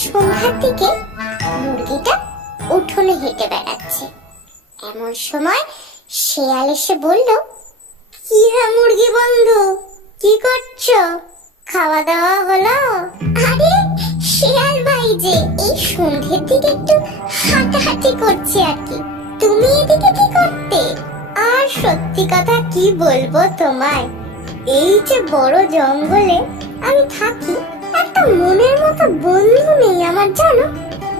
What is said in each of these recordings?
সন্ধ্যার দিকে মুরগিটা উঠোনে হেঁটে বেড়াচ্ছে। এমন সময় শেয়াল এসে বলল, কি হে মুরগি বন্ধু, কি করছো? খাওয়া দাওয়া হলো? আরে শেয়াল ভাই যে এই সন্ধ্যের দিকে একটু হাঁটাহাঁটি করছে আর কি। তুমি এদিকে কি করতে? আর সত্যি কথা কি বলবো তোমায়, এই যে বড় জঙ্গলে আমি থাকি, একটা মনের মতো বন্ধু নেই আমার, জানো।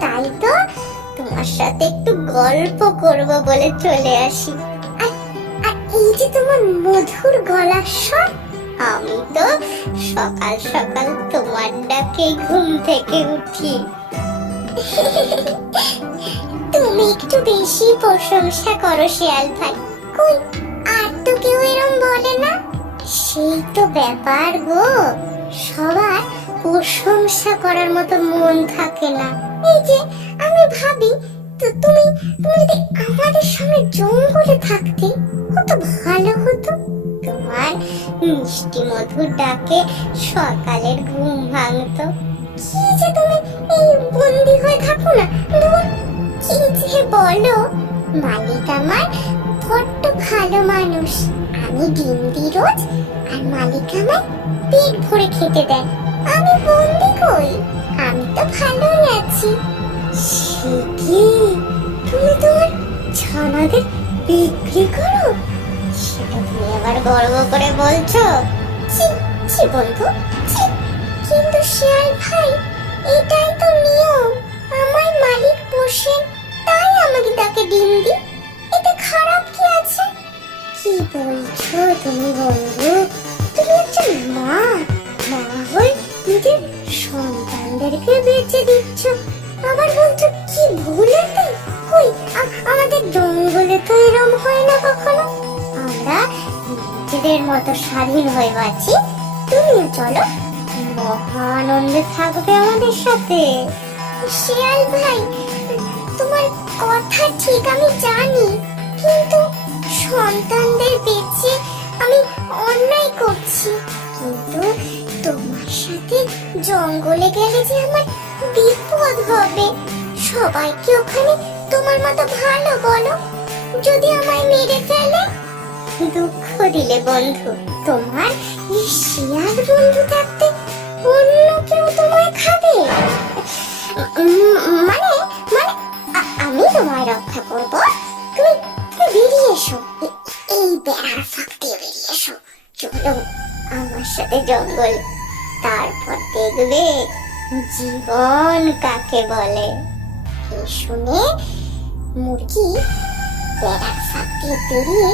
তাই তো তোমার সাথে একটু গল্প করব বলে চলে আসি। আর এই যে তোমার মধুর গলার স্বর, আমি তো সকাল সকাল তোমার ডাকে ঘুম থেকে উঠি। তুমি একটু বেশি প্রশংসা করো শেয়াল ভাই, কই আর তো কেউ এরম বলে না। সেই তো ব্যাপার গো, সবার প্রশংসা করার মতো মন থাকে না। এই যে আমি ভাবি, তো তুমি যদি আমাদের সঙ্গে জঙ্গলে থাকতে কত ভালো হতো। তোমার মিষ্টি মধুর ডাকে সকালের ঘুম ভাঙতো। কি যে তুমি এই বন্দি হয়ে থাকো না, দূর কি যে বলো। মালিক আমার বড্ড ভালো মানুষ, আমি ডিম দিই রোজ, আর মালিক আমার পেট ভরে খেতে দেয়। আমি বন্দি কই, আমি তো ভালোই আছি। সে কি, তুমি তোমার ছানাদের বিক্রি করো? সেটা তুমি আবার গর্ব করে বলছো? ছি ছি বন্ধু, ছি। কিন্তু শেয়াল ভাই, এটাই তো নিয়ম। আমার মালিক পোষেন, তাই আমাকে তাকে ডিম দিই, এতে খারাপ কি আছে? কি বলছো তুমি বন্ধু? তুমি একজন মা, মা হয়ে নিজের সন্তানদেরকে বেঁচে দিচ্ছ, আবার বলছো কি ভুলেতে? কই আমাদের জঙ্গলে তো এরম হয় না কখনো। আমরা নিজেদের মতো স্বাধীন হয়ে বাঁচি। তুমিও চলো, মহা আনন্দে থাকবে আমাদের সাথে। শিয়াল ভাই, তোমার কথা ঠিক আমি জানি, কিন্তু সন্তানদের বেঁচে আমি অন্যায় করছি। কিন্তু তোমার সাথে জঙ্গলে গেলে যে আমার বিপদ হবে। সবাই কি ওখানে তোমার মতো ভালো বলো? যদি আমায় মেরে ফেলে? দুঃখ দিলে বন্ধু, তোমার এই শিয়াল বন্ধু থাকতে অন্য কেউ তোমায় খাবে? মানে মানে আমি তোমায় রক্ষা করব। তুমি বেরিয়ে এসো, এই বেড়ার ফাঁক দিয়ে বেরিয়ে এসো। চলো আমার সাথে জঙ্গল, তারপর দেখবে জীবন কাকে বলে। এই শুনে মুরগি বেড়ার ফাঁক দিয়ে বেরিয়ে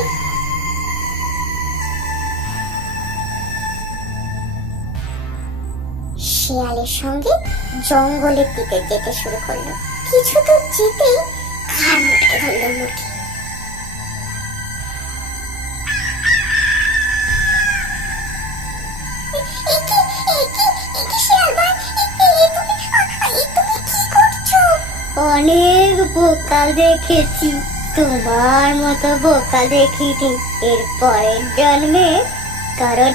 শিয়ালের সঙ্গে জঙ্গলের দিকে যেতে শুরু করলো। কিছু দূর যেতেই ঘাড় মুটকে ধরল মুরগি। অনেক বোকা দেখেছি, তোমার মতো বোকা দেখিনি এর পরের জন্মে। কারণ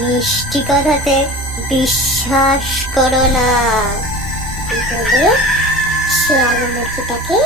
মিষ্টি কথাতে বিশ্বাস করো না বলে শিয়াল মুরগিটাকে